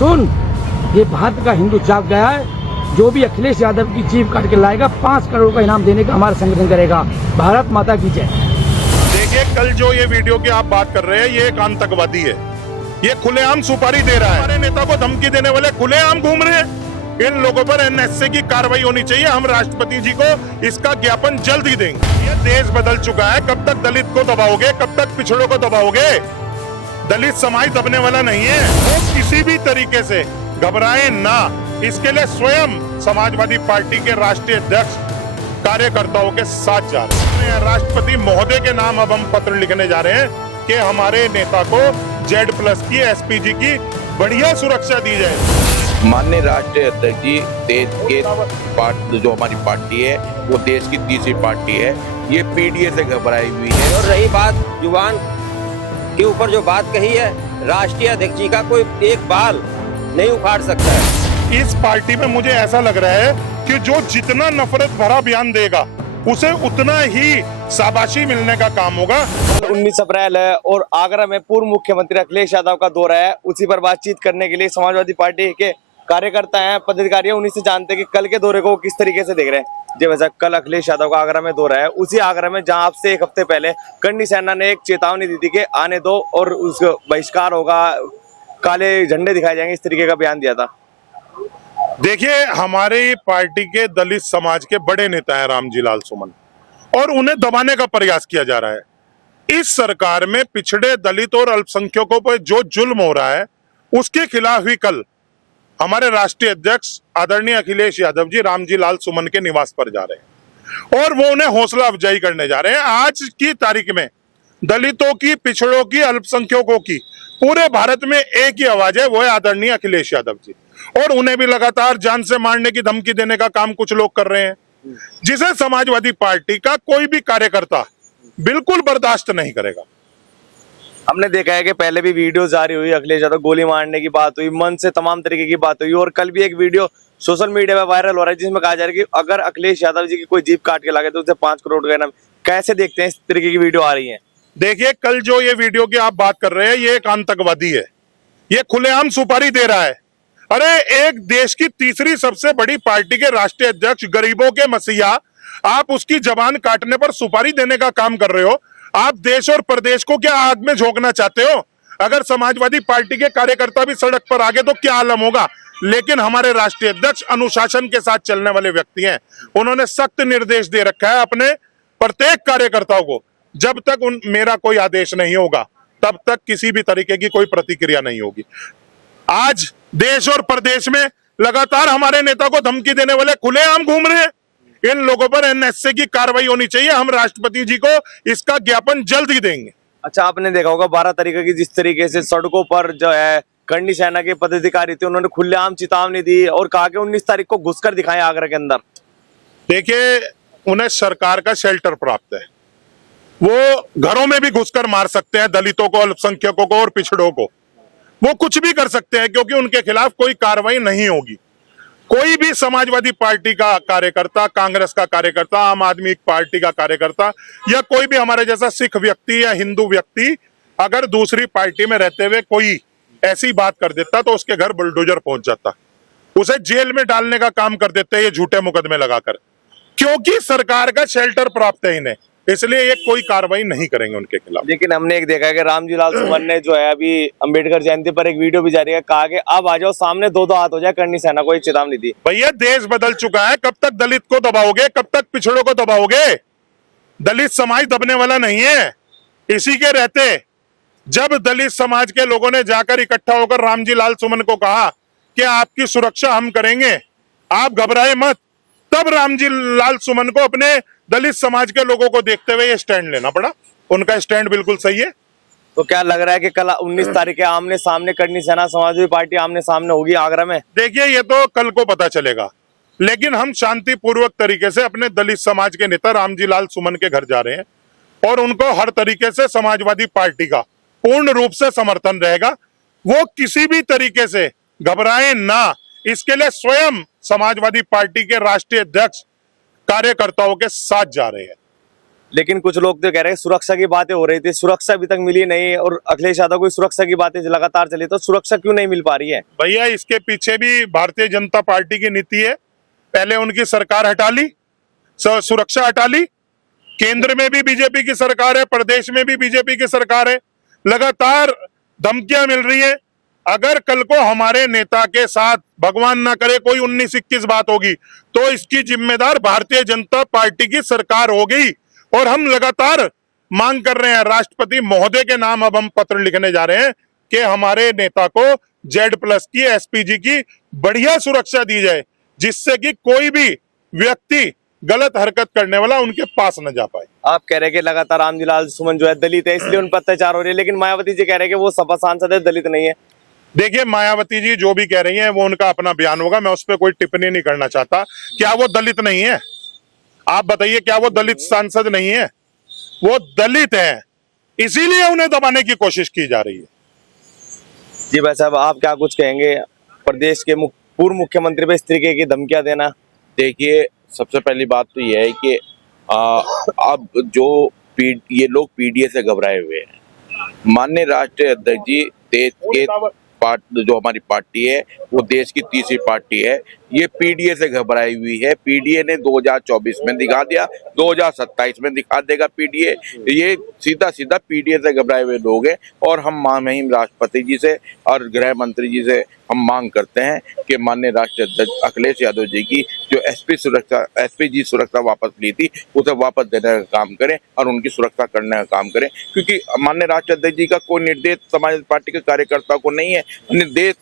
सुन, ये भारत का हिंदू जाग गया है। जो भी अखिलेश यादव की जीभ काट के लाएगा 5 करोड़ का इनाम देने का हमारा संगठन करेगा। भारत माता की जय। देखिए, कल जो ये वीडियो की आप बात कर रहे हैं, ये एक आतंकवादी है। ये खुलेआम सुपारी दे रहा है। हमारे नेता को धमकी देने वाले खुलेआम घूम रहे हैं। इन लोगों पर एनएसए की कार्रवाई होनी चाहिए। हम राष्ट्रपति जी को इसका ज्ञापन जल्द ही देंगे। ये देश बदल चुका है। कब तक दलित को दबाओगे, कब तक पिछड़ों को दबाओगे? दलित समाज दबने वाला नहीं है। वो किसी भी तरीके से घबराए ना। इसके लिए स्वयं समाजवादी पार्टी के राष्ट्रीय अध्यक्ष कार्यकर्ताओं के साथ जा रहे हैं। राष्ट्रपति महोदय के नाम अब हम पत्र लिखने जा रहे हैं कि हमारे नेता को Z+ की SPG की बढ़िया सुरक्षा दी जाए। माननीय राष्ट्रीय अध्यक्ष जी, देश के जो हमारी पार्टी है वो देश की तीसरी पार्टी है। ये PDA से घबराई हुई है। और रही बात जुबान के ऊपर जो बात कही है, राष्ट्रीय अध्यक्ष जी का कोई एक बाल नहीं उखाड़ सकता है। इस पार्टी में मुझे ऐसा लग रहा है कि जो जितना नफरत भरा बयान देगा उसे उतना ही शाबाशी मिलने का काम होगा। 19 अप्रैल है और आगरा में पूर्व मुख्यमंत्री अखिलेश यादव का दौरा है। उसी पर बातचीत करने के लिए समाजवादी पार्टी के कार्यकर्ता हैं, पदाधिकारी हैं, उन्हीं से जानते हैं कि कल के दौरे को किस तरीके से देख रहे हैं। जी वैसा कल अखिलेश यादव का आगरा में दौरा है। उसी आगरा में जहां आपसे एक हफ्ते पहले करनी सेना ने एक चेतावनी दी थी कि आने दो और उसका बहिष्कार होगा, काले झंडे दिखाए जाएंगे, इस तरीके का बयान दिया था। देखिए, हमारी पार्टी के दलित समाज के बड़े नेता हैं रामजी लाल सुमन, और उन्हें दबाने का प्रयास किया जा रहा है। इस सरकार में पिछड़े, दलित और अल्पसंख्यकों पर जो जुल्म हो रहा है उसके खिलाफ ही कल हमारे राष्ट्रीय अध्यक्ष आदरणीय अखिलेश यादव जी रामजी लाल सुमन के निवास पर जा रहे हैं और वो उन्हें हौसला अफजाई करने जा रहे हैं। आज की तारीख में दलितों की, पिछड़ों की, अल्पसंख्यकों की पूरे भारत में एक ही आवाज है, वो है आदरणीय अखिलेश यादव जी। और उन्हें भी लगातार जान से मारने की धमकी देने का काम कुछ लोग कर रहे हैं, जिसे समाजवादी पार्टी का कोई भी कार्यकर्ता बिल्कुल बर्दाश्त नहीं करेगा। हमने देखा है कि पहले भी वीडियो जारी हुई, अखिलेश यादव गोली मारने की बात हुई, मन से तमाम तरीके की बात हुई, और कल भी एक वीडियो सोशल मीडिया में वायरल हो रहा है जिसमें कहा जा रहा है कि अगर अखिलेश यादव जी की कोई जीप काट के लागे तो उसे 5 करोड़ का इनाम। कैसे देखते हैं इस तरीके की वीडियो आ रही है? देखिए, कल जो ये वीडियो की आप बात कर रहे हैं, ये एक आतंकवादी है। ये खुलेआम सुपारी दे रहा है। अरे, एक देश की तीसरी सबसे बड़ी पार्टी के राष्ट्रीय अध्यक्ष, गरीबों के मसीहा, आप उसकी जबान काटने पर सुपारी देने का काम कर रहे हो। आप देश और प्रदेश को क्या आग में झोंकना चाहते हो? अगर समाजवादी पार्टी के कार्यकर्ता भी सड़क पर आ गए तो क्या आलम होगा? लेकिन हमारे राष्ट्रीय अध्यक्ष अनुशासन के साथ चलने वाले व्यक्ति हैं। उन्होंने सख्त निर्देश दे रखा है अपने प्रत्येक कार्यकर्ताओं को, जब तक मेरा कोई आदेश नहीं होगा तब तक किसी भी तरीके की कोई प्रतिक्रिया नहीं होगी। आज देश और प्रदेश में लगातार हमारे नेता को धमकी देने वाले खुलेआम घूम रहे हैं। इन लोगों पर एनएसए की कार्रवाई होनी चाहिए। हम राष्ट्रपति जी को इसका ज्ञापन जल्द ही देंगे। अच्छा, आपने देखा होगा 12 तारीख की जिस तरीके से सड़कों पर जो है करनी सेना के पदाधिकारी थे, उन्होंने खुलेआम चेतावनी दी और कहा कि 19 तारीख को घुसकर दिखाएं आगरा के अंदर। देखिए, उन्हें सरकार का शेल्टर प्राप्त है। वो घरों में भी घुसकर मार सकते हैं दलितों को, अल्पसंख्यकों को और पिछड़ों को। वो कुछ भी कर सकते हैं क्योंकि उनके खिलाफ कोई कार्रवाई नहीं होगी। कोई भी समाजवादी पार्टी का कार्यकर्ता, कांग्रेस का कार्यकर्ता, आम आदमी पार्टी का कार्यकर्ता या कोई भी हमारे जैसा सिख व्यक्ति या हिंदू व्यक्ति अगर दूसरी पार्टी में रहते हुए कोई ऐसी बात कर देता तो उसके घर बुलडोजर पहुंच जाता, उसे जेल में डालने का काम कर देते ये झूठे मुकदमे लगाकर। क्योंकि सरकार का शेल्टर प्राप्त है इन्हें, इसलिए ये कोई कार्रवाई नहीं करेंगे उनके खिलाफ। लेकिन हमने एक देखा है कि रामजी लाल सुमन ने जो है अभी अंबेडकर जयंती पर एक वीडियो भी जारी है, कहा कि अब आ जाओ सामने, 2-2 हाथ हो जाए, करनी सेना को एक चेतावनी दी। भैया, देश बदल चुका है। कब तक दलित को दबाओगे, कब तक पिछड़ों को दबाओगे? दलित समाज दबने वाला नहीं है। इसी के रहते जब दलित समाज के लोगों ने जाकर इकट्ठा होकर रामजी लाल सुमन को कहा कि आपकी सुरक्षा हम करेंगे, आप घबराए मत, तब रामजी लाल सुमन को अपने दलित समाज के लोगों को देखते हुए ये स्टैंड लेना पड़ा। उनका स्टैंड बिल्कुल सही है। तो क्या लग रहा है कि कल 19 तारीख के आमने सामने करनी सेना समाजवादी पार्टी आमने सामने होगी आगरा में? देखिए, ये तो कल को पता चलेगा, लेकिन हम शांतिपूर्वक तरीके से अपने दलित समाज के नेता रामजी लाल सुमन के घर जा रहे हैं और उनको हर तरीके से समाजवादी पार्टी का पूर्ण रूप से समर्थन रहेगा। वो किसी भी तरीके से घबराए ना। इसके लिए स्वयं समाजवादी पार्टी के राष्ट्रीय अध्यक्ष कार्यकर्ताओं के साथ जा रहे हैं। लेकिन कुछ लोग तो कह रहे हैं सुरक्षा की बातें हो रही थी, सुरक्षा अभी तक मिली नहीं, और अखिलेश यादव को सुरक्षा की बातें लगातार चली, तो सुरक्षा क्यों नहीं मिल पा रही है? भैया इसके पीछे भी भारतीय जनता पार्टी की नीति है। पहले उनकी सरकार हटा ली, सुरक्षा हटा ली, केंद्र में भी बीजेपी की सरकार है, प्रदेश में भी बीजेपी की सरकार है, लगातार धमकियां मिल रही है। अगर कल को हमारे नेता के साथ भगवान ना करे कोई 19-21 बात होगी तो इसकी जिम्मेदार भारतीय जनता पार्टी की सरकार होगी। और हम लगातार मांग कर रहे हैं, राष्ट्रपति महोदय के नाम अब हम पत्र लिखने जा रहे हैं कि हमारे नेता को Z+ की, SPG की बढ़िया सुरक्षा दी जाए, जिससे कि कोई भी व्यक्ति गलत हरकत करने वाला उनके पास न जा पाए। आप कह रहे हैं कि लगातार रामजी सुमन जो है दलित है, इसलिए उन पर अत्याचार हो रही है, लेकिन मायावती जी कह रहे हैं कि वो सपा सांसद है, दलित नहीं है। देखिए, मायावती जी जो भी कह रही हैं वो उनका अपना बयान होगा, मैं उस पर कोई टिप्पणी नहीं करना चाहता। क्या वो दलित नहीं है? आप बताइए, क्या वो दलित सांसद नहीं है? वो दलित है, इसीलिए उन्हें दबाने की कोशिश की जा रही है। जी भाई साहब, आप क्या कुछ कहेंगे? प्रदेश के पूर्व मुख्यमंत्री पे इस तरीके की धमकियां देना। देखिए, सबसे पहली बात तो यह है कि अब जो ये लोग पीडीए से घबराए हुए हैं। माननीय राष्ट्रीय अध्यक्ष जी, देश के जो हमारी पार्टी है वो देश की तीसरी पार्टी है, ये पीडीए से घबराई हुई है। पीडीए ने 2024 में दिखा दिया, 2027 में दिखा देगा पीडीए। ये सीधा सीधा पीडीए से घबराए हुए लोग हैं। और हम माननीय राष्ट्रपति जी से और गृह मंत्री जी से हम मांग करते हैं कि माननीय राष्ट्रीय अध्यक्ष अखिलेश यादव जी की जो एसपीजी सुरक्षा वापस ली थी उसे वापस देने का काम करें और उनकी सुरक्षा करने का काम करें, क्योंकि माननीय राष्ट्रीय अध्यक्ष जी का कोई निर्देश समाजवादी पार्टी के कार्यकर्ताओं को नहीं है। देश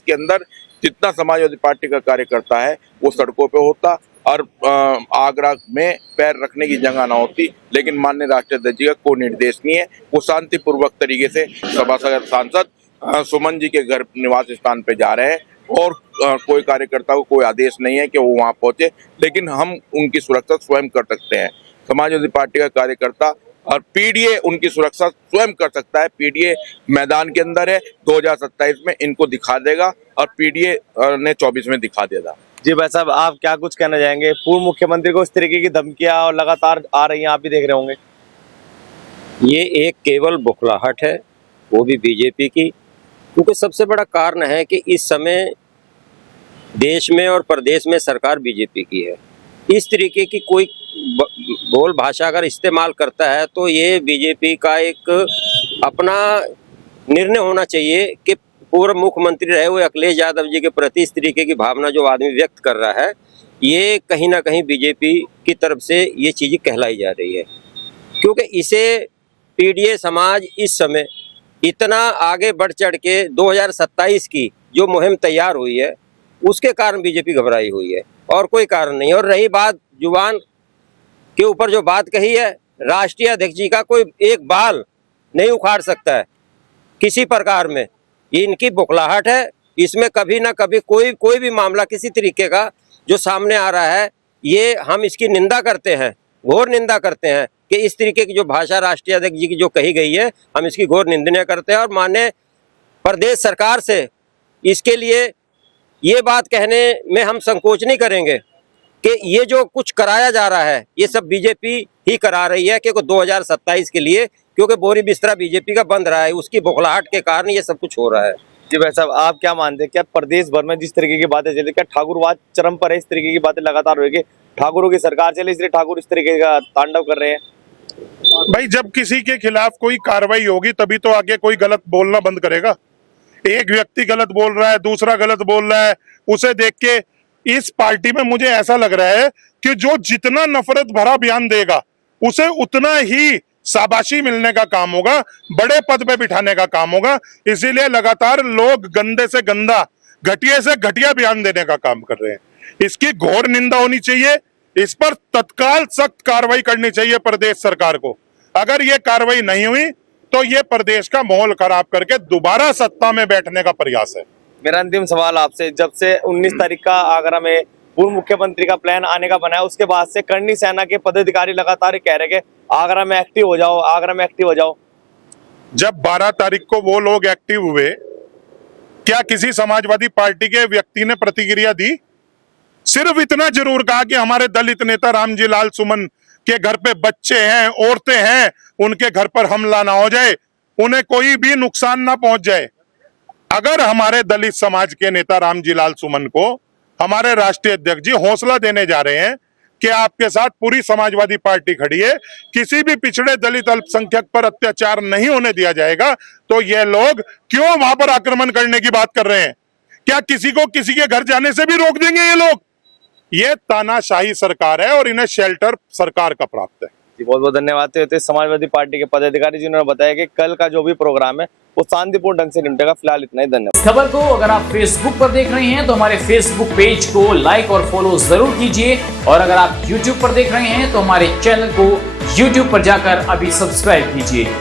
के अंदर जितना समाजवादी पार्टी का कार्यकर्ता है वो सड़कों पे होता और आगरा में पैर रखने की जगह ना होती, लेकिन माननीय राष्ट्रीय अध्यक्ष जी का कोई निर्देश नहीं है। वो शांतिपूर्वक तरीके से सभासद सांसद सुमन जी के घर निवास स्थान पे जा रहे हैं और कोई कार्यकर्ता को कोई आदेश नहीं है कि वो वहां पहुंचे, लेकिन हम उनकी सुरक्षा स्वयं कर सकते हैं। समाजवादी पार्टी का कार्यकर्ता और पीडीए उनकी सुरक्षा स्वयं कर सकता है। पीडीए मैदान के अंदर है, 2027 में इनको दिखा देगा और पीडीए ने 24 में दिखा देगा। जी भाई साहब, आप क्या कुछ कहना चाहेंगे? पूर्व मुख्यमंत्री को इस तरीके की धमकियां और लगातार आ रही हैं, आप भी देख रहे होंगे। ये एक केवल बुखलाहट है, वो भी बीजेपी की, क्योंकि सबसे बड़ा कारण है कि इस समय देश में और प्रदेश में सरकार बीजेपी की है। इस तरीके की कोई बोल भाषा अगर इस्तेमाल करता है तो ये बीजेपी का एक अपना निर्णय होना चाहिए कि पूर्व मुख्यमंत्री रहे हुए अखिलेश यादव जी के प्रति इस तरीके की भावना जो आदमी व्यक्त कर रहा है, ये कहीं ना कहीं बीजेपी की तरफ से ये चीज़ें कहलाई जा रही है, क्योंकि इसे पीडीए समाज इस समय इतना आगे बढ़ चढ़ के 2027 की जो मुहिम तैयार हुई है उसके कारण बीजेपी घबराई हुई है, और कोई कारण नहीं। और रही बात जुबान के ऊपर जो बात कही है, राष्ट्रीय अध्यक्ष जी का कोई एक बाल नहीं उखाड़ सकता है किसी प्रकार में। ये इनकी बुखलाहट है, इसमें कभी ना कभी कोई भी मामला किसी तरीके का जो सामने आ रहा है, ये हम इसकी निंदा करते हैं, घोर निंदा करते हैं कि इस तरीके की जो भाषा राष्ट्रीय अध्यक्ष जी की जो कही गई है, हम इसकी घोर निंदनीय करते हैं। और माननीय प्रदेश सरकार से इसके लिए ये बात कहने में हम संकोच नहीं करेंगे कि ये जो कुछ कराया जा रहा है ये सब बीजेपी ही करा रही है, क्योंकि 2027 के लिए, क्योंकि बोरी बिस्तरा बीजेपी का बंद रहा है, उसकी बुखलाहट के कारण ये सब कुछ हो रहा है। जी भाई साहब, आप क्या मानते हैं, क्या प्रदेश भर में जिस तरीके की बातें चली, क्या ठाकुरवाद चरम पर है? इस तरीके की बातें लगातार होगी, ठाकुरों की सरकार चले इसलिए ठाकुर इस तरीके का तांडव कर रहे हैं। भाई, जब किसी के खिलाफ कोई कार्रवाई होगी तभी तो आगे कोई गलत बोलना बंद करेगा। एक व्यक्ति गलत बोल रहा है, दूसरा गलत बोल रहा है, उसे देख के इस पार्टी में मुझे ऐसा लग रहा है कि जो जितना नफरत भरा बयान देगा उसे उतना ही शाबाशी मिलने का काम होगा, बड़े पद पे बिठाने का काम होगा। इसीलिए लगातार लोग गंदे से गंदा, घटिया से घटिया बयान देने का काम कर रहे हैं। इसकी घोर निंदा होनी चाहिए, इस पर तत्काल सख्त कार्रवाई करनी चाहिए प्रदेश सरकार को। अगर ये कार्रवाई नहीं हुई तो ये प्रदेश का माहौल खराब करके दोबारा सत्ता में बैठने का प्रयास है। मेरा अंतिम सवाल आपसे, जब से 19 तारीख का आगरा में पूर्व मुख्यमंत्री का प्लान आने का बना है, उसके बाद से करनी सेना के पदाधिकारी लगातार कह रहे हैं कि आगरा में एक्टिव हो जाओ, आगरा में एक्टिव हो जाओ। जब 12 तारीख को वो लोग एक्टिव हुए, क्या किसी समाजवादी पार्टी के व्यक्ति ने प्रतिक्रिया दी? सिर्फ इतना जरूर कहा कि हमारे दलित नेता रामजी लाल सुमन के घर पे बच्चे हैं, औरतें हैं, उनके घर पर हमला ना हो जाए, उन्हें कोई भी नुकसान ना पहुंच जाए। अगर हमारे दलित समाज के नेता रामजी लाल सुमन को हमारे राष्ट्रीय अध्यक्ष जी हौसला देने जा रहे हैं कि आपके साथ पूरी समाजवादी पार्टी खड़ी है, किसी भी पिछड़े दलित अल्पसंख्यक पर अत्याचार नहीं होने दिया जाएगा, तो ये लोग क्यों वहां पर आक्रमण करने की बात कर रहे हैं? क्या किसी को किसी के घर जाने से भी रोक देंगे ये लोग? ये तानाशाही सरकार है और इन्हें शेल्टर सरकार का प्राप्त है। जी, बहुत बहुत धन्यवाद। तो समाजवादी पार्टी के पदाधिकारी जिन्होंने बताया कि कल का जो भी प्रोग्राम है वो शांतिपूर्ण ढंग से निपटेगा। फिलहाल इतना ही, धन्यवाद। खबर को अगर आप फेसबुक पर देख रहे हैं तो हमारे फेसबुक पेज को लाइक और फॉलो जरूर कीजिए, और अगर आप यूट्यूब पर देख रहे हैं तो हमारे चैनल को यूट्यूब पर जाकर अभी सब्सक्राइब कीजिए।